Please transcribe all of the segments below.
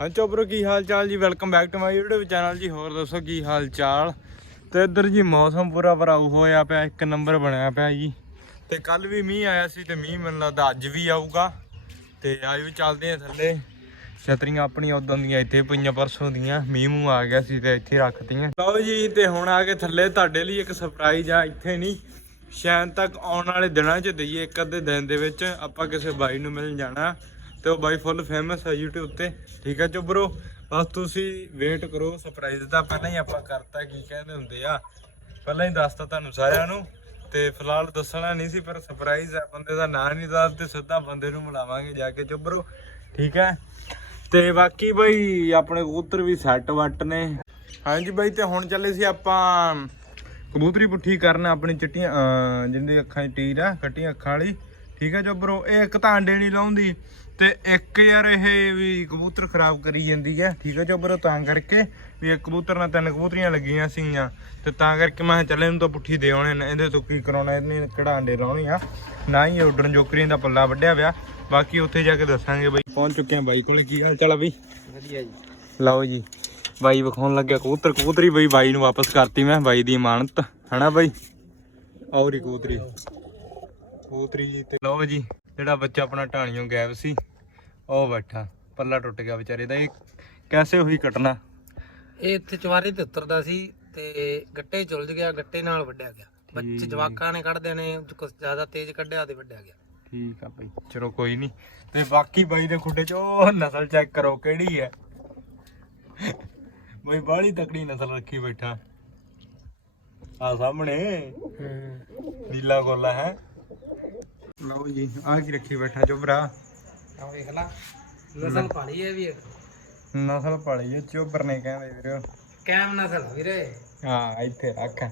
ਹਾਂ ਚੋਬਰੋ ਕੀ ਹਾਲ ਚਾਲ ਜੀ? Welcome back to my YouTube channel ਜੀ। ਹੋਰ ਦੱਸੋ, ਕੀ ਹਾਲ ਚਾਲ? ਤੇ ਇੱਧਰ ਜੀ ਮੌਸਮ ਪੂਰਾ ਭਰਾਉ ਹੋਇਆ ਪਿਆ, ਇੱਕ ਨੰਬਰ ਬਣਿਆ ਪਿਆ ਜੀ। ਤੇ ਕੱਲ ਵੀ ਮੀਂਹ ਆਇਆ ਸੀ ਤੇ ਮੀਂਹ ਮੈਨੂੰ ਲੱਗਦਾ ਅੱਜ ਵੀ ਆਊਗਾ। ਤੇ ਅੱਜ ਵੀ ਚੱਲਦੇ ਆ ਥੱਲੇ। ਛਤਰੀਆਂ ਆਪਣੀਆਂ ਉਦੋਂ ਦੀਆਂ, ਇੱਥੇ ਪਈਆਂ ਪਰਸੋਂ ਦੀਆਂ। ਮੀਂਹ ਮੂੰਹ ਆ ਗਿਆ ਸੀ ਤੇ ਇੱਥੇ ਰੱਖਤੀਆਂ। ਲਓ ਜੀ, ਤੇ ਹੁਣ ਆ ਕੇ ਥੱਲੇ ਤੁਹਾਡੇ ਲਈ ਇੱਕ ਸਰਪ੍ਰਾਈਜ਼ ਆ, ਇੱਥੇ ਨਹੀਂ। ਸ਼ਾਇਦ ਤੱਕ ਆਉਣ ਵਾਲੇ ਦਿਨਾਂ 'ਚ ਦਈਏ, ਇੱਕ ਅੱਧੇ ਦਿਨ ਦੇ ਵਿੱਚ ਆਪਾਂ ਕਿਸੇ ਬਾਈ ਨੂੰ ਮਿਲਣ ਜਾਣਾ। ਤੇ ਉਹ ਬਾਈ ਫੁੱਲ ਫੇਮਸ ਹੈ YouTube ਤੇ ਠੀਕ ਹੈ ਚੁੱਬਰੋ ਬਸ ਤੁਸੀਂ ਵੇਟ ਕਰੋ ਸਰਪ੍ਰਾਈਜ਼ ਦਾ ਪਹਿਲਾਂ ਹੀ ਆਪਾਂ ਕਰਤਾ, ਕੀ ਕਹਿੰਦੇ ਹੁੰਦੇ ਆ। ਪਹਿਲਾਂ ਹੀ ਦੱਸਤਾ ਤੁਹਾਨੂੰ ਸਾਰਿਆਂ ਨੂੰ, ਤੇ ਫਿਲਹਾਲ ਦੱਸਣਾ ਨਹੀਂ ਸੀ, ਪਰ ਸਰਪ੍ਰਾਈਜ਼ ਹੈ ਬੰਦੇ ਦਾ ਨਾਂ ਨਹੀਂ ਦੱਸ ਤੇ ਸਿੱਧਾ ਬੰਦੇ ਨੂੰ ਮਿਲਾਵਾਂਗੇ ਜਾ ਕੇ ਚੁੱਬਰੋ ਠੀਕ ਹੈ ਤੇ ਬਾਕੀ ਬਈ, ਆਪਣੇ ਕਬੂਤਰ ਵੀ ਸੈੱਟ ਵੱਟ ਨੇ। ਹਾਂਜੀ ਬਾਈ, ਤੇ ਹੁਣ ਚੱਲੇ ਸੀ ਆਪਾਂ, ਕਬੂਤਰੀ ਪੁੱਠੀ ਕਰਨ, ਆਪਣੀ ਚਿੱਟੀਆਂ ਜਿੰਦੀ ਅੱਖਾਂ ਦੀ ਟੀਰ ਆ, ਕੱਟੀਆਂ ਅੱਖਾਂ ਵਾਲੀ। ਠੀਕ ਹੈ ਜੋ ਬਰੋ ਇਹ ਇੱਕ ਤਾਂ ਅੰਡੇ ਨਹੀਂ ਲਾਉਂਦੀ ਤੇ ਇੱਕ ਯਾਰ ਇਹ ਵੀ ਕਬੂਤਰ ਖਰਾਬ ਕਰੀ ਜਾਂਦੀ ਹੈ ਠੀਕ ਹੈ ਜੋ ਬਰੋ ਤਾਂ ਕਰਕੇ ਵੀ ਇੱਕ ਕਬੂਤਰ ਨਾਲ ਤਿੰਨ ਕਬੂਤਰੀਆਂ ਲੱਗੀਆਂ ਸੀਗੀਆਂ। ਤੇ ਤਾਂ ਕਰਕੇ ਮੈਂ ਚੱਲ ਇਹਨੂੰ ਤਾਂ ਪੁੱਠੀ ਦੇ ਆਉਣੇ ਨੇ ਇਹਦੇ ਤੋਂ ਕੀ ਕਰਾਉਣਾ ਇਹਨੇ ਕਿਹੜਾ ਅੰਡੇ ਲਾਉਣੇ ਆ? ਨਾ ਹੀ ਉੱਡਣ ਜੋਕਰੀਆਂ ਦਾ ਪੱਲਾ ਵੱਢਿਆ ਪਿਆ। ਬਾਕੀ ਉੱਥੇ ਜਾ ਕੇ ਦੱਸਾਂਗੇ ਬਾਈ। ਪਹੁੰਚ ਚੁੱਕੇ ਆ ਬਾਈ ਕੋਲੇ ਕੀ ਹਾਲ ਚਾਲ ਆ ਬਈ? ਵਧੀਆ ਜੀ। ਲਓ ਜੀ ਬਾਈ ਵਿਖਾਉਣ ਲੱਗਿਆ ਕਬੂਤਰ। ਕਬੂਤਰੀ ਬਈ ਬਾਈ ਨੂੰ ਵਾਪਸ ਕਰਤੀ ਮੈਂ ਬਾਈ ਦੀ ਇਮਾਨਤ ਹਨਾ ਬਾਈ? ਔਰੀ ਕਬੂਤਰੀ। ਕਬੂਤਰੀ ਜੀ ਤੇ ਲਓ ਜੀ ਜਿਹੜਾ ਬੱਚਾ ਆਪਣਾ ਢਾਣੀਆਂ ਗਾਇਬ ਸੀ। ਉਹ ਬੈਠਾ ਪੱਲਾ ਟੁੱਟ ਗਿਆ ਵਿਚਾਰੇ ਦਾ ਇਹ ਕੈਸੇ ਹੋਈ ਘਟਨਾ ਇਹ ਇੱਥੇ ਚਵਾਰੇ ਤੇ ਉਤਰਦਾ ਸੀ ਤੇ ਗੱਟੇ ਚੁਲਝ ਗਿਆ ਗੱਟੇ ਨਾਲ ਵੱਢਿਆ ਗਿਆ। ਬੱਚੇ ਜਵਾਕਾਂ ਨੇ ਕੱਢਦੇ ਨੇ ਕੁਝ ਜ਼ਿਆਦਾ ਤੇਜ਼ ਕੱਢਿਆ ਤੇ ਵੱਢਿਆ ਗਿਆ। ਠੀਕ ਆ ਬਾਈ ਚਲੋ ਕੋਈ ਨਹੀਂ ਤੇ ਬਾਕੀ ਬਾਈ ਦੇ ਖੁੱਡੇ ਚ ਉਹ ਨਸਲ ਚੈੱਕ ਕਰੋ ਕਿਹੜੀ ਹੈ? ਬਾਈ ਬਾਹਲੀ ਤਕੜੀ ਨਸਲ ਰੱਖੀ ਬੈਠਾ। ਆ ਸਾਹਮਣੇ ਨੀਲਾ ਗੋਲਾ ਹੈ। ਲਓ ਜੀ ਆ ਕੀ ਰੱਖੀ ਬੈਠਾ ਚੋਬਰਾ ਆ ਵੇਖ ਲਾ। ਨਸਲ ਪਾਲੀ ਹੈ ਵੀ ਇਹ। ਨਸਲ ਪਾਲੀ ਹੈ ਚੋਬਰ ਨੇ ਕਹਿੰਦੇ ਵੀਰੇ। ਕੈਮ ਨਸਲ ਆ ਵੀਰੇ। ਹਾਂ ਇੱਥੇ ਰੱਖ।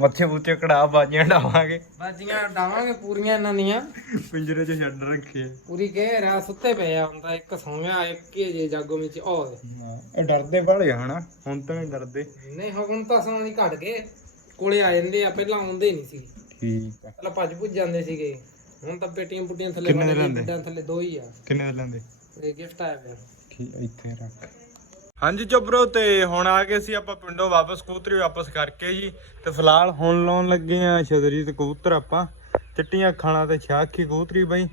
ਮੱਥੇ ਬੁੱਤੇ ਕੜਾ ਬਾਜੀਆਂ ਡਾਵਾਂਗੇ। ਬਾਜੀਆਂ ਡਾਵਾਂਗੇ ਪੂਰੀਆਂ ਇਹਨਾਂ ਦੀਆਂ ਪਿੰਜਰੇ 'ਚ ਛੱਡ ਰੱਖੇ ਪੂਰੀ ਕਹਿ ਰਾ ਸੁੱਤੇ ਪਏ ਆ ਤਾਂ ਇੱਕ ਸੌਂਿਆ ਇੱਕ ਹੀ ਜੇ ਜਾਗੋ ਵਿੱਚ ਉਹ ਇਹ ਡਰਦੇ ਵਾਲੇ ਆ ਹਨਾ ਹੁਣ ਤਾਂ ਨਹੀਂ ਡਰਦੇ। ਨਹੀਂ ਹੁਣ ਤਾਂ ਸੌਂ ਦੀ ਘਟ ਗਏ ਕੋਲੇ ਆ ਜਾਂਦੇ ਆ ਪਹਿਲਾਂ ਆਉਂਦੇ ਨਹੀਂ ਸੀ। ਠੀਕ ਆ। ਪਹਿਲਾਂ ਭੱਜ ਭੁੱਜ ਜਾਂਦੇ ਸੀਗੇ। ਹੁਣ ਤਾਂ ਪੇਟੀਆਂ ਪੁੱਟੀਆਂ ਥੱਲੇ ਕਿੰਨੇ ਦੇ ਲੈਂਦੇ? ਬਿੱਡਾਂ ਥੱਲੇ ਦੋ ਹੀ ਆ। ਕਿੰਨੇ ਦੇ ਲੈਂਦੇ? ਤੇ ਗਿਫਟ ਆਇਆ ਪਿਆ ਠੀਕ ਇੱਥੇ ਰੱਖ। ਹਾਂਜੀ ਚੋਬਰੋ ਤੇ ਹੁਣ ਆ ਗਏ ਸੀ ਆਪਾਂ ਪਿੰਡੋਂ ਵਾਪਸ ਕਬੂਤਰੀ ਵਾਪਸ ਕਰਕੇ ਜੀ। ਤੇ ਫਿਲਹਾਲ ਹੁਣ ਲਾਉਣ ਲੱਗੇ ਆ ਛਤਰੀ ਤੇ ਕਬੂਤਰ ਆਪਾਂ। ਚਿੱਟੀਆਂ ਖਾਣਾ ਤੇ ਸ਼ਾਖੀ ਕਬੂਤਰੀ ਬਈ।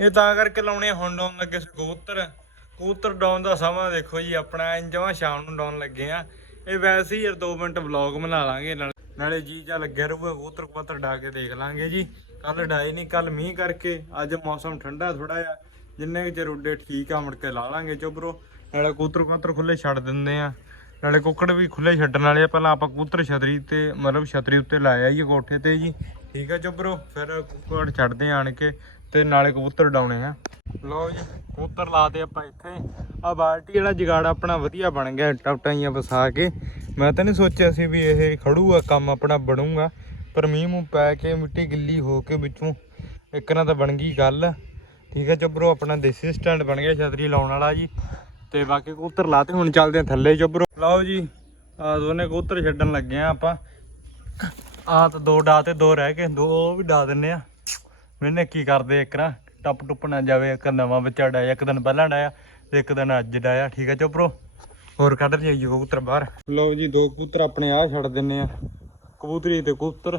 ਇਹ ਤਾਂ ਕਰਕੇ ਲਾਉਣੇ ਆ, ਹੁਣ ਡਾਉਣ ਲੱਗੇ ਸੀ ਕਬੂਤਰ। ਕਬੂਤਰ ਡਾਉਣ ਦਾ ਸਮਾਂ ਦੇਖੋ ਜੀ ਆਪਣਾ ਇੰਜਵਾ ਸ਼ਾਮ ਨੂੰ ਡਾਉਣ ਲੱਗੇ ਆ। ਇਹ ਵੈਸੇ ਹੀ ਯਾਰ 2 ਮਿੰਟ ਵਲੌਗ ਬਣਾ ਲਾਂਗੇ ਨਾਲ- ਨਾਲੇ ਜੀ ਜਾ ਲੱਗਿਆ ਰਹੂਗਾ ਕਬੂਤਰ ਕਬੂਤਰ ਡਾ ਕੇ ਦੇਖ ਲਾਂਗੇ ਜੀ। ਕੱਲ ਡਾਏ ਨਹੀਂ ਕੱਲ ਮੀਂਹ ਕਰਕੇ, ਅੱਜ ਮੌਸਮ ਠੰਡਾ ਥੋੜਾ ਜਿਹਾ। ਜਿੰਨੇ ਕੁ ਚਿਰ ਉੱਡੇ ਠੀਕ ਆ, ਮੁੜ ਕੇ ਲਾ ਲਾਂਗੇ ਚੋਬਰੋ ਨਾਲੇ ਕੂਤਰ ਕੂਤਰ ਖੁੱਲੇ ਛੱਡ ਦਿੰਦੇ ਆ। ਨਾਲੇ ਕੁੱਕੜ ਵੀ ਖੁੱਲੇ ਛੱਡਣ ਵਾਲੇ ਆ। ਪਹਿਲਾਂ ਆਪਾਂ ਕਬੂਤਰ ਛਤਰੀ ਤੇ ਮਤਲਬ ਛਤਰੀ ਉੱਤੇ ਲਾਇਆ ਜੀ ਕੋਠੇ ਤੇ ਜੀ। ਠੀਕ ਆ ਚੋਬਰੋ ਫਿਰ ਕੁੱਕੜ ਛੱਡਦੇ ਆਣ ਕੇ ਤੇ ਨਾਲੇ ਕਬੂਤਰ ਡਾਉਣੇ ਆ। ਲਓ ਜੀ, ਕਬੂਤਰ ਲਾਤੇ ਆਪਾਂ ਇੱਥੇ। ਆ ਬਾਲਟੀ ਵਾਲਾ ਜਗਾੜ ਆਪਣਾ ਵਧੀਆ ਬਣ ਗਿਆ ਟਾਈਆਂ ਵਸਾ ਕੇ। ਮੈਂ ਤਾਂ ਨਹੀਂ ਸੋਚਿਆ ਸੀ ਵੀ ਇਹ ਖੜੂਗਾ ਕੰਮ ਆਪਣਾ ਬਣੂਗਾ। ਪਰ ਮੀਂਹ ਮੂੰਹ ਪੈ ਕੇ ਮਿੱਟੀ ਗਿੱਲੀ ਹੋ ਕੇ ਵਿੱਚੋਂ ਇੱਕ ਨਾ ਤਾਂ ਬਣ ਗਈ ਗੱਲ। ਠੀਕ ਹੈ ਚੋਬਰੋ ਆਪਣਾ ਦੇਸੀ ਸਟੈਂਡ ਬਣ ਗਿਆ ਛਤਰੀ ਲਾਉਣ ਵਾਲਾ ਜੀ। ਤੇ ਬਾਕੀ ਕਬੂਤਰ ਲਾਤੇ, ਹੁਣ ਚੱਲਦੇ ਆ ਥੱਲੇ ਚੋਬਰੋ ਲਓ ਜੀ, ਆ ਦੋਨੇ ਕਬੂਤਰ ਛੱਡਣ ਲੱਗੇ ਆ ਆਪਾਂ। ਆ ਤਾਂ ਦੋ ਡਾ ਤੇ ਦੋ ਰਹਿ ਗਏ, ਦੋ ਉਹ ਵੀ ਡਾ ਦਿੰਨੇ ਆ। ਮੈਨੇ ਕੀ ਕਰਦੇ ਇੱਕ ਨਾ, ਟੱਪ ਟੁੱਪ ਨਾ ਜਾਵੇ, ਇੱਕ ਨਵਾਂ ਬੱਚਾ ਡਾਇਆ, ਇੱਕ ਦਿਨ ਪਹਿਲਾਂ ਡਾਇਆ ਤੇ ਇੱਕ ਦਿਨ ਅੱਜ ਡਾਇਆ। ਠੀਕ ਹੈ ਚੋਬਰੋ ਹੋਰ ਕੱਢ ਲਿਆਈਏ ਕਬੂਤਰ ਬਾਹਰ। ਲਓ ਜੀ, ਦੋ ਕਬੂਤਰ ਆਪਣੇ ਆ ਛੱਡ ਦਿੰਨੇ ਆ। ਕਬੂਤਰੀ ਤੇ ਕਬੂਤਰ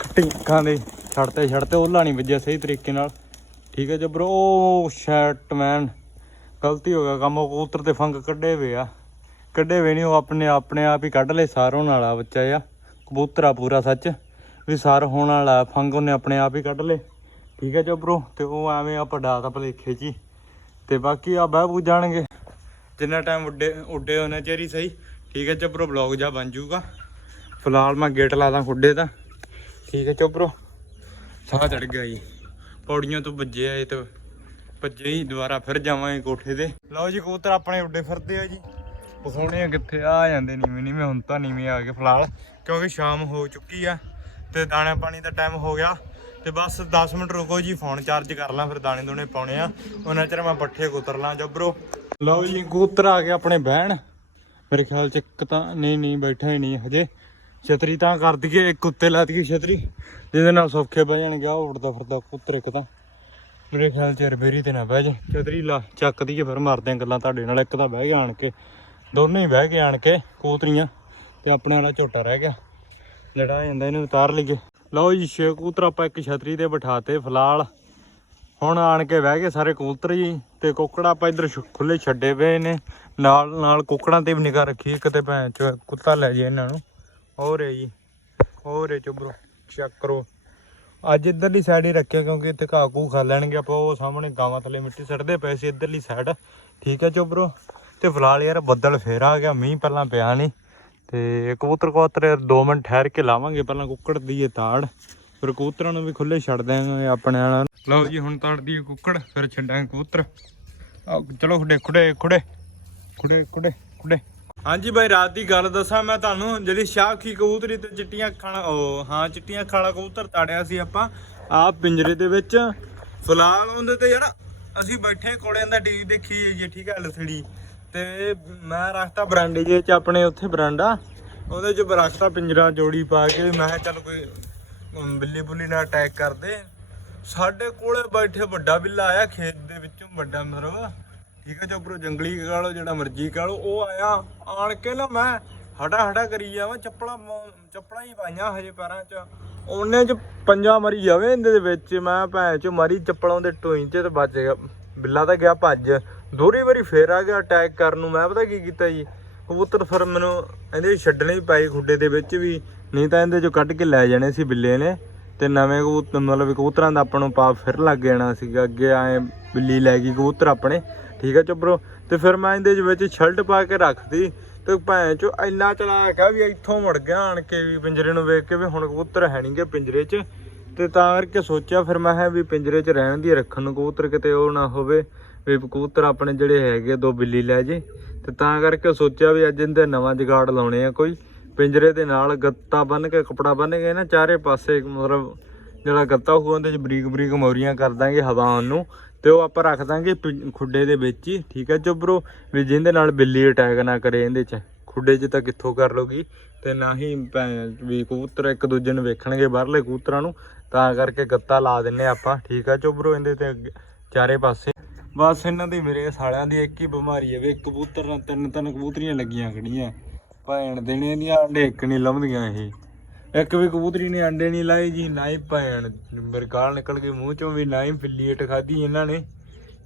ਖੱਟੀ ਅੱਖਾਂ ਦੇ ਛੱਡਤੇ ਛੱਡਤੇ ਉਹ ਲਾਣੀ ਵੱਜਿਆ ਸਹੀ ਤਰੀਕੇ ਨਾਲ। ਠੀਕ ਹੈ ਜਬਰੋ ਉਹ ਸ਼ੈਟ ਮੈਨ ਗਲਤੀ ਹੋ ਗਿਆ ਕੰਮ, ਉਹ ਕਬੂਤਰ ਤੇ ਫੰਗ ਕੱਢੇ ਵੇ ਆ। ਕੱਢੇ ਵੇ ਨਹੀਂ ਉਹ ਆਪਣੇ ਆਪਣੇ ਆਪ ਹੀ ਕੱਢ ਲਏ, ਸਾਰ ਹੋਣ ਵਾਲਾ ਬੱਚਾ ਆ ਕਬੂਤਰ ਆ ਪੂਰਾ ਸੱਚ, ਵੀ ਸਾਰ ਹੋਣ ਵਾਲਾ, ਫੰਗ ਉਹਨੇ ਆਪਣੇ ਆਪ ਹੀ ਕੱਢ ਲਏ। ਠੀਕ ਹੈ ਜਬਰੋ ਤੇ ਉਹ ਐਵੇਂ ਆਪਾਂ ਡਾਤਾ ਭਲੇਖੇ ਜੀ ਤੇ ਬਾਕੀ ਆ ਬਹਿ ਬੂ ਜਾਣਗੇ। ਜਿੰਨਾ ਟਾਈਮ ਉੱਡੇ ਉੱਡੇ ਉਹਨਾਂ ਚਿਰ ਸਹੀ। ਠੀਕ ਹੈ ਚੋਬਰੋ ਬਲੌਗ ਜਾ ਬਣ ਜਾਊਗਾ। ਫਿਲਹਾਲ ਮੈਂ ਗੇਟ ਲਾ ਦਾਂ ਖੁੱਡੇ ਦਾ। ਠੀਕ ਹੈ ਚੋਬਰੋ ਸਾਹ ਚੜ ਗਿਆ ਜੀ। ਪੌੜੀਆਂ ਤੋਂ ਵੱਜੇ ਆਏ ਤੇ ਭੱਜੇ ਹੀ ਦੁਬਾਰਾ ਫਿਰ ਜਾਵਾਂਗੇ ਕੋਠੇ ਤੇ। ਲਓ ਜੀ, ਕਬੂਤਰ ਆਪਣੇ ਉੱਡੇ ਫਿਰਦੇ ਆ ਜੀ। ਪਸਾਉਣੇ ਆ ਕਿੱਥੇ? ਆ ਜਾਂਦੇ ਨੀਵੇਂ ਨੀਵੇਂ, ਹੁਣ ਤਾਂ ਨੀਵੇਂ ਆ ਗਏ ਫਿਲਹਾਲ, ਕਿਉਂਕਿ ਸ਼ਾਮ ਹੋ ਚੁੱਕੀ ਆ ਤੇ ਦਾਣਾ ਪਾਣੀ ਦਾ ਟਾਈਮ ਹੋ ਗਿਆ। ਤੇ ਬਸ 10 ਮਿੰਟ ਰੁਕੋ ਜੀ ਫੋਨ ਚਾਰਜ ਕਰ ਲਾਂ, ਫਿਰ ਦਾਣੇ ਦੋਣੇ ਪਾਉਣੇ ਆ। ਉਹਨਾਂ ਚਿਰ ਮੈਂ ਪੱਠੇ ਕੁਤਰ ਲਾਂ ਜੱਬਰੋ ਲਓ ਜੀ, ਕਬੂਤਰ ਆ ਕੇ ਆਪਣੇ ਬਹਿਣ। ਮੇਰੇ ਖਿਆਲ ਚ ਇੱਕ ਤਾਂ ਨਹੀਂ ਨਹੀਂ, ਬੈਠਾ ਹੀ ਨਹੀਂ ਹਜੇ। ਛਤਰੀ ਤਾਂ ਕਰ ਦਈਏ, ਇੱਕ ਉੱਤੇ ਲਾ ਦਈਏ ਛਤਰੀ। ਜਿਹਦੇ ਨਾਲ ਸੌਖੇ ਬਹਿ ਜਾਣਗੇ ਆ ਉੜਦਾ ਫਿਰਦਾ ਕਬੂਤਰ ਇੱਕ ਤਾਂ। ਮੇਰੇ ਖਿਆਲ ਚ ਰਬੇਰੀ ਤੇ ਨਾ ਬਹਿ ਜਾ। ਛਤਰੀ ਲਾ ਚੱਕਦੀ ਫਿਰ ਮਾਰਦੇ ਆਂ ਗੱਲਾਂ ਤੁਹਾਡੇ ਨਾਲ, ਇੱਕ ਤਾਂ ਬਹਿ ਗਿਆ ਆਣ ਕੇ। ਦੋਨੇ ਹੀ ਬਹਿ ਕੇ ਆਣ ਕੇ, ਕੋਤਰੀਆਂ ਤੇ ਆਪਣੇ ਵਾਲਾ ਝੋਟਾ ਰਹਿ ਗਿਆ। ਲੜਾ ਜਾਂਦਾ, ਇਹਨੂੰ ਉਤਾਰ ਲਈਏ। ਲਓ ਜੀ, ਛੇ ਕੂਤਰ ਆਪਾਂ ਇੱਕ ਛਤਰੀ ਤੇ ਬਿਠਾਤੇ, ਫਿਲਹਾਲ। ਹੁਣ ਆਣ ਕੇ ਬਹਿ ਗਏ ਸਾਰੇ ਕਬੂਤਰ ਜੀ, ਤੇ ਕੁੱਕੜ ਆਪਾਂ ਇੱਧਰ ਖੁੱਲੇ ਛੱਡੇ ਪਏ ਨੇ। ਨਾਲ ਨਾਲ ਕੁੱਕੜਾਂ ਤੇ ਵੀ ਨਿਗਾਹ ਰੱਖੀ ਕਿਤੇ ਭੈਣ ਚ, ਕੁੱਤਾ ਲੈ ਜੇ ਇਹਨਾਂ ਨੂੰ। ਹੋਰ ਹੈ ਜੀ। ਹੋਰ ਹੈ ਚੁਬਰੋ ਚੈੱਕ ਕਰੋ। ਅੱਜ ਇੱਧਰਲੀ ਸਾਈਡ ਹੀ ਰੱਖਿਆ ਕਿਉਂਕਿ ਇੱਥੇ ਘਾਹ ਘੂ ਖਾ ਲੈਣਗੇ ਆਪਾਂ, ਉਹ ਸਾਹਮਣੇ ਗਾਵਾਂ ਥੱਲੇ ਮਿੱਟੀ ਸੱਟਦੇ ਪਏ ਸੀ ਇੱਧਰਲੀ ਸਾਈਡ ਠੀਕ ਹੈ ਚੁਬਰੋ ਤੇ ਫਿਲਹਾਲ ਯਾਰ ਬੱਦਲ ਫੇਰ ਆ ਗਿਆ, ਮੀਂਹ ਪਹਿਲਾਂ ਪਿਆ ਨਹੀਂ ਤੇ ਕਬੂਤਰ ਕਬੂਤਰ 2 ਮਿੰਟ ਠਹਿਰ ਕੇ ਲਾਵਾਂਗੇ, ਪਹਿਲਾਂ ਕੁੱਕੜ ਦੀ ਦੀਏ ਤਾੜ। ਫਿਰ ਕਬੂਤਰਾਂ ਨੂੰ ਵੀ ਖੁੱਲੇ ਛੱਡ ਦਿਆਂਗੇ ਆਪਣੇ ਨਾਲ ਲਓ ਜੀ, ਹੁਣ ਤਾੜ ਦੀ ਕੁੱਕੜ, ਫਿਰ ਛੱਡਾਂਗੇ ਕਬੂਤਰ। ਆਓ, ਚਲੋ ਖੁੜੇ ਖੁੜੇ ਖੁੜੇ ਖੁੜੇ ਖੁੜੇ ਖੁੜੇ ਹਾਂਜੀ ਬਾਈ, ਰਾਤ ਦੀ ਗੱਲ ਦੱਸਾਂ ਮੈਂ ਤੁਹਾਨੂੰ, ਜਿਹੜੀ ਸ਼ਾਖੀ ਕਬੂਤਰੀ ਤੇ ਚਿੱਟੀਆਂ ਖਾਣਾ ਉਹ ਹਾਂ, ਚਿੱਟੀਆਂ ਖਾਣਾ ਕਬੂਤਰ ਤਾੜਿਆ ਸੀ ਆਪਾਂ, ਆਹ ਪਿੰਜਰੇ ਦੇ ਵਿੱਚ। ਫਿਲਹਾਲ ਉਹਦੇ ਤੇ ਯਾਰ, ਅਸੀਂ ਬੈਠੇ ਕੋਲੇ ਦਾ ਟੀਵੀ ਦੇਖੀ ਜੀ ਠੀਕ ਹੈ, ਐਲਸੀਡੀ। ਤੇ ਮੈਂ ਰੱਖਤਾ ਬਰਾਂਡੇ ਜੇ ਚ ਆਪਣੇ ਉੱਥੇ ਬਰਾਂਡਾ। ਉਹਦੇ ਚ ਰੱਖਤਾ ਪਿੰਜਰਾ, ਜੋੜੀ ਪਾ ਕੇ। ਮੈਂ ਕਿਹਾ ਚੱਲ ਕੋਈ ਬਿੱਲੀ ਬੁੱਲੀ ਨਾਲ ਅਟੈਕ ਕਰਦੇ। ਸਾਡੇ ਕੋਲੇ ਬੈਠੇ ਵੱਡਾ ਬਿੱਲਾ ਆਇਆ, ਖੇਤ ਦੇ ਵਿੱਚੋਂ ਵੱਡਾ ਮਤਲਬ ਠੀਕ ਹੈ ਜੋ ਉੱਪਰੋਂ ਜੰਗਲੀ ਕਾਲੋ, ਜਿਹੜਾ ਮਰਜ਼ੀ ਕਾਲੋ, ਉਹ ਆਇਆ, ਆਣ ਕੇ ਨਾ ਮੈਂ ਹਟਾ ਹਟਾ ਕਰੀ ਜਾਵਾਂ, ਚੱਪਲਾਂ ਚੱਪਲਾਂ ਹੀ ਪਾਈਆਂ ਹਜੇ ਪੈਰਾਂ 'ਚ। ਉਹਨੇ 'ਚ ਪੰਜਾ ਮਰੀ ਜਾਵੇ, ਇਹਦੇ ਦੇ ਵਿੱਚ ਮੈਂ ਭੈਣ 'ਚ ਮਾਰੀ ਚੱਪਲਾਂ ਦੇ ਟੋਈ 'ਚ ਤੇ ਬਚ ਗਿਆ, ਬਿੱਲਾ ਤਾਂ ਗਿਆ ਭੱਜ। ਦੋਹਰੀ ਵਾਰੀ ਫੇਰ ਆ ਗਿਆ ਅਟੈਕ ਕਰਨ ਨੂੰ, ਮੈਂ ਪਤਾ ਕੀ ਕੀਤਾ ਜੀ? ਕਬੂਤਰ ਫਿਰ ਮੈਨੂੰ ਇਹਦੇ 'ਚ ਛੱਡਣੇ ਹੀ ਪਏ ਖੁੱਡੇ ਦੇ ਵਿੱਚ ਵੀ, ਨਹੀਂ ਤਾਂ ਇਹਦੇ 'ਚੋਂ ਕੱਢ ਕੇ ਲੈ ਜਾਣੇ ਸੀ ਬਿੱਲੇ ਨੇ। ਤੇ ਨਵੇਂ ਕਬੂਤਰ ਮਤਲਬ ਕਬੂਤਰਾਂ ਦਾ ਆਪਾਂ ਨੂੰ ਪਾਪ ਫਿਰ ਲੱਗ ਜਾਣਾ ਸੀਗਾ, ਅੱਗੇ ਆਏ ਬਿੱਲੀ ਲੈ ਗਈ ਕਬੂਤਰ ਆਪਣੇ। ਠੀਕ ਹੈ ਚੁੱਪਰੋ ਤੇ ਫਿਰ ਮੈਂ ਇਹਦੇ ਵਿੱਚ ਸ਼ਰਟ ਪਾ ਕੇ ਰੱਖਦੀ ਤੇ ਭੈਣ ਚੋ ਇੰਨਾ ਚਲਾ ਗਿਆ ਵੀ ਇੱਥੋਂ ਮੁੜ ਗਿਆ ਆਣ ਕੇ ਵੀ ਪਿੰਜਰੇ ਨੂੰ ਵੇਖ ਕੇ ਵੀ ਹੁਣ ਕਬੂਤਰ ਹੈ ਨਹੀਂਗੇ ਪਿੰਜਰੇ 'ਚ। ਤੇ ਤਾਂ ਕਰਕੇ ਸੋਚਿਆ ਫਿਰ ਮੈਂ ਕਿਹਾ ਵੀ ਪਿੰਜਰੇ 'ਚ ਰਹਿਣ ਦੀ, ਰੱਖਣ ਨੂੰ ਕਬੂਤਰ ਕਿਤੇ ਉਹ ਨਾ ਹੋਵੇ, ਵੀ ਕਬੂਤਰ ਆਪਣੇ ਜਿਹੜੇ ਹੈਗੇ ਦੋ ਬਿੱਲੀ ਲੈ ਜੇ। ਤੇ ਤਾਂ ਕਰਕੇ ਸੋਚਿਆ ਵੀ ਅੱਜ ਇਹਦੇ ਨਵਾਂ ਜਗਾੜ ਲਾਉਣੇ ਆ ਕੋਈ। ਪਿੰਜਰੇ ਦੇ ਨਾਲ ਗੱਤਾ ਬੰਨ ਕੇ, ਕਪੜਾ ਬੰਨ ਕੇ ਨਾ ਚਾਰੇ ਪਾਸੇ ਮਤਲਬ ਜਿਹੜਾ ਗੱਤਾ ਹੋਊ ਉਹਦੇ ਚ ਬਰੀਕ ਬਰੀਕ ਮੋਰੀਆਂ ਕਰ ਦਾਂਗੇ ਹਵਾ ਨੂੰ ਤੇ ਉਹ ਆਪਾਂ ਰੱਖ ਦਾਂਗੇ ਪਿੰ- ਖੁੱਡੇ ਦੇ ਵਿੱਚ ਹੀ, ਠੀਕ ਹੈ ਚੁੱਬਰੋ ਵੀ ਜਿਹਦੇ ਨਾਲ ਬਿੱਲੀ ਅਟੈਕ ਨਾ ਕਰੇ ਇਹਦੇ ਚ। ਖੁੱਡੇ 'ਚ ਤਾਂ ਕਿੱਥੋਂ ਕਰ ਲੋਗੀ ਤੇ ਨਾ ਹੀ ਭੈਣ, ਵੀ ਕਬੂਤਰ ਇੱਕ ਦੂਜੇ ਨੂੰ ਵੇਖਣਗੇ ਬਾਹਰਲੇ ਕਬੂਤਰਾਂ ਨੂੰ, ਤਾਂ ਕਰਕੇ ਗੱਤਾ ਲਾ ਦਿੰਨੇ ਆਪਾਂ, ਠੀਕ ਆ ਚੁੱਬਰੋ ਇਹਦੇ ਤੇ ਅੱਗੇ, ਚਾਰੇ ਪਾਸੇ। ਬਸ ਇਹਨਾਂ ਦੀ ਮੇਰੇ ਸਾਲਿਆਂ ਦੀ ਇੱਕ ਹੀ ਬਿਮਾਰੀ ਹੈ ਵੀ ਕਬੂਤਰ ਨਾਲ ਤਿੰਨ ਤਿੰਨ ਕਬੂਤਰੀਆਂ ਲੱਗੀਆਂ ਖੜੀਆਂ। ਭੈਣ ਦੇਣੇ ਦੀਆਂ ਅੰਡੇ ਇੱਕ ਨਹੀਂ ਲੰਮਦੀਆਂ ਇਹ। ਇੱਕ ਵੀ ਕਬੂਤਰੀ ਨੇ ਅੰਡੇ ਨਹੀਂ ਲਾਏ ਜੀ, ਨਾ ਹੀ ਭੈਣ ਮੇਰੇ ਗਾਲ ਨਿਕਲ ਗਏ ਮੂੰਹ ਚੋਂ ਵੀ, ਨਾ ਹੀ ਫਿੱਲੀਟ ਖਾਧੀ ਇਹਨਾਂ ਨੇ।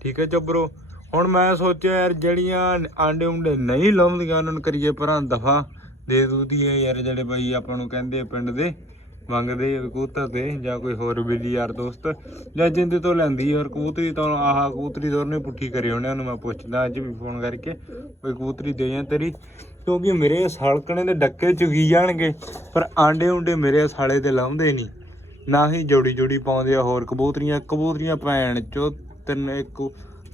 ਠੀਕ ਹੈ ਚੱਬਰੋ ਹੁਣ ਮੈਂ ਸੋਚਿਆ ਯਾਰ ਜਿਹੜੀਆਂ ਆਂਡੇ ਉਂਡੇ ਨਹੀਂ ਲਾਉਂਦੀਆਂ ਉਹਨਾਂ ਨੂੰ ਕਰੀਏ ਪਰਾਂ ਦਫਾ। ਦੇ ਦੂਦੀਏ ਯਾਰ ਜਿਹੜੇ ਬਾਈ ਆਪਾਂ ਨੂੰ ਕਹਿੰਦੇ ਪਿੰਡ ਦੇ। ਮੰਗਦੇ ਆ ਕਬੂਤਰ ਦੇ ਜਾਂ ਕੋਈ ਹੋਰ ਬਿੱਲੀ ਯਾਰ ਦੋਸਤ। ਜਾਂ ਜਿੰਦੇ ਤੋਂ ਲੈਂਦੀ ਔਰ ਕਬੂਤਰੀ ਤੋਂ ਆਹ ਕਬੂਤਰੀ ਦੋਨੇ ਪੁੱਠੀ ਕਰੇ ਉਹਨਾਂ ਨੂੰ ਮੈਂ ਪੁੱਛਦਾ ਅੱਜ ਵੀ ਫੋਨ ਕਰਕੇ ਕੋਈ ਕਬੂਤਰੀ ਦੇ ਜਾਂ ਤੇਰੀ। ਕਿਉਂਕਿ ਮੇਰੇ ਸਾਲਕਣੇ ਦੇ ਡੱਕੇ ਚੁਗੀ ਜਾਣਗੇ, ਪਰ ਆਂਡੇ ਉਂਡੇ ਮੇਰੇ ਸਾਲੇ ਤੇ ਲਾਉਂਦੇ ਨਹੀਂ। ਨਾ ਹੀ ਜੋੜੀ ਜੋੜੀ ਪਾਉਂਦੇ ਆ ਹੋਰ ਕਬੂਤਰੀਆਂ ਕਬੂਤਰੀਆਂ ਭੈਣ ਚੋ ਤਿੰਨ ਇੱਕ,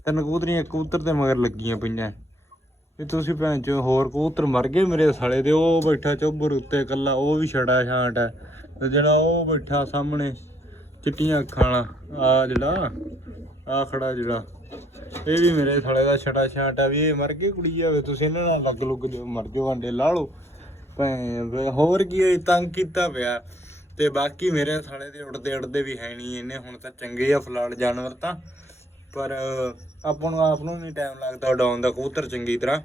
ਤਿੰਨ ਕਬੂਤਰੀਆਂ ਕਬੂਤਰ ਤੇ ਮਗਰ ਲੱਗੀਆਂ ਪਈਆਂ। ਤੇ ਤੁਸੀਂ ਭੈਣ ਚੋ ਹੋਰ ਕਬੂਤਰ ਮਰ ਗਏ ਮੇਰੇ ਸਾਲੇ ਦੇ, ਉਹ ਬੈਠਾ ਚੁੱਬਰ ਉੱਤੇ ਇਕੱਲਾ, ਉਹ ਵੀ ਛੜਾ ਛਾਂਟ ਹੈ ਤੇ ਜਿਹੜਾ ਉਹ ਬੈਠਾ ਸਾਹਮਣੇ, ਚਿੱਟੀਆਂ ਅੱਖਾਂ ਵਾਲਾ, ਆ ਜਿਹੜਾ, ਆ ਖੜਾ ਜਿਹੜਾ। ਇਹ ਵੀ ਮੇਰੇ ਥਲੇ ਦਾ ਛਟਾ ਛਾਂਟ ਆ ਵੀ ਇਹ ਮਰ ਗਈ ਕੁੜੀ ਜਾਵੇ ਤੁਸੀਂ ਇਹਨਾਂ ਨਾਲ ਲੱਗ ਲੁੱਗ ਦਿਓ, ਮਰ ਜਾਓ, ਆਂਡੇ ਲਾ ਲਓ। ਭੈਣ ਹੋਰ ਕੀ ਇਹ ਤੰਗ ਕੀਤਾ ਪਿਆ। ਤੇ ਬਾਕੀ ਮੇਰੇ ਥਲੇ ਦੇ ਉੜਦੇ ਉੜਦੇ ਵੀ ਹੈ ਨਹੀਂ ਇਹਨੇ ਹੁਣ ਤਾਂ ਚੰਗੇ ਆ ਫਲਾੜ ਜਾਨਵਰ ਤਾਂ। ਪਰ, ਆਪਾਂ ਨੂੰ ਆਪ ਨੂੰ ਨਹੀਂ ਟਾਈਮ ਲੱਗਦਾ, ਉਡਾਉਣ ਦਾ ਕਬੂਤਰ ਚੰਗੀ ਤਰ੍ਹਾਂ।